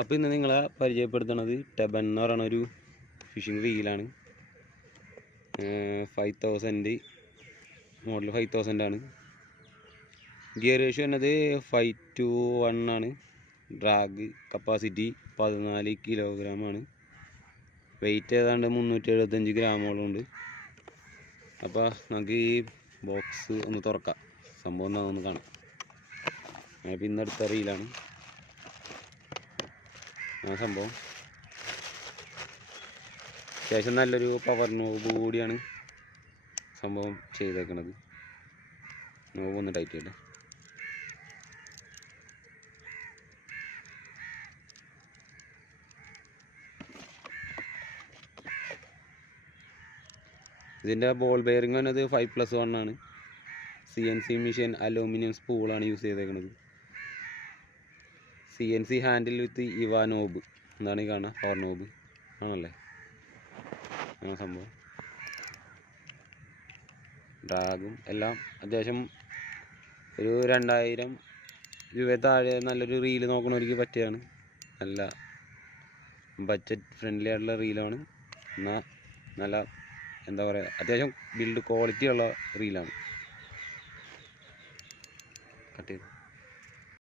അപ്പോൾ ഇന്ന് നിങ്ങളെ പരിചയപ്പെടുത്തുന്നത് ടെബൻ എന്ന് പറയുന്ന ഒരു ഫിഷിംഗ് റീലാണ്. 5000 മോഡൽ 5000 ആണ്. ഗിയർ റേഷ്യോ എന്നത് 5:1 ആണ്. ഡ്രാഗ് കപ്പാസിറ്റി 14 കിലോഗ്രാം ആണ്. വെയിറ്റ് ഏതാണ്ട് 375 ഗ്രാമോളം ഉണ്ട്. അപ്പോൾ നമുക്ക് ഈ ബോക്സ് ഒന്ന് തുറക്കാം, സംഭവം എന്താണെന്ന് കാണാം. ഞാനിപ്പോൾ ഇന്നെടുത്ത റീലാണ് ആ സംഭവം. അത്യാവശ്യം നല്ലൊരു പവർ നോബ് കൂടിയാണ് സംഭവം ചെയ്തേക്കണത്. നോബ് ഒന്ന് ടൈറ്റ് ചെയ്യട്ടെ. ഇതിൻ്റെ ബോൾ ബെയറിംഗ് വന്നത് 5+1 ആണ്. CNC മെഷീൻ അലൂമിനിയം സ്പൂളാണ് യൂസ് ചെയ്തേക്കുന്നത്. CNC ഹാൻഡിൽ വിത്ത് ഇവ നോബ് എന്താണ് ഈ കാണുക, പവർ നോബ് ആണല്ലേ ആ സംഭവം. ഡ്രാഗും എല്ലാം അത്യാവശ്യം ഒരു 2000 രൂപ താഴെ നല്ലൊരു റീല് നോക്കണവർക്ക് പറ്റിയാണ്. നല്ല ബഡ്ജറ്റ് ഫ്രണ്ട്ലി ആയിട്ടുള്ള റീലാണ്. എന്നാൽ നല്ല എന്താ പറയുക, അത്യാവശ്യം ബിൽഡ് ക്വാളിറ്റി ഉള്ള റീലാണ്. കട്ട് ചെയ്ത്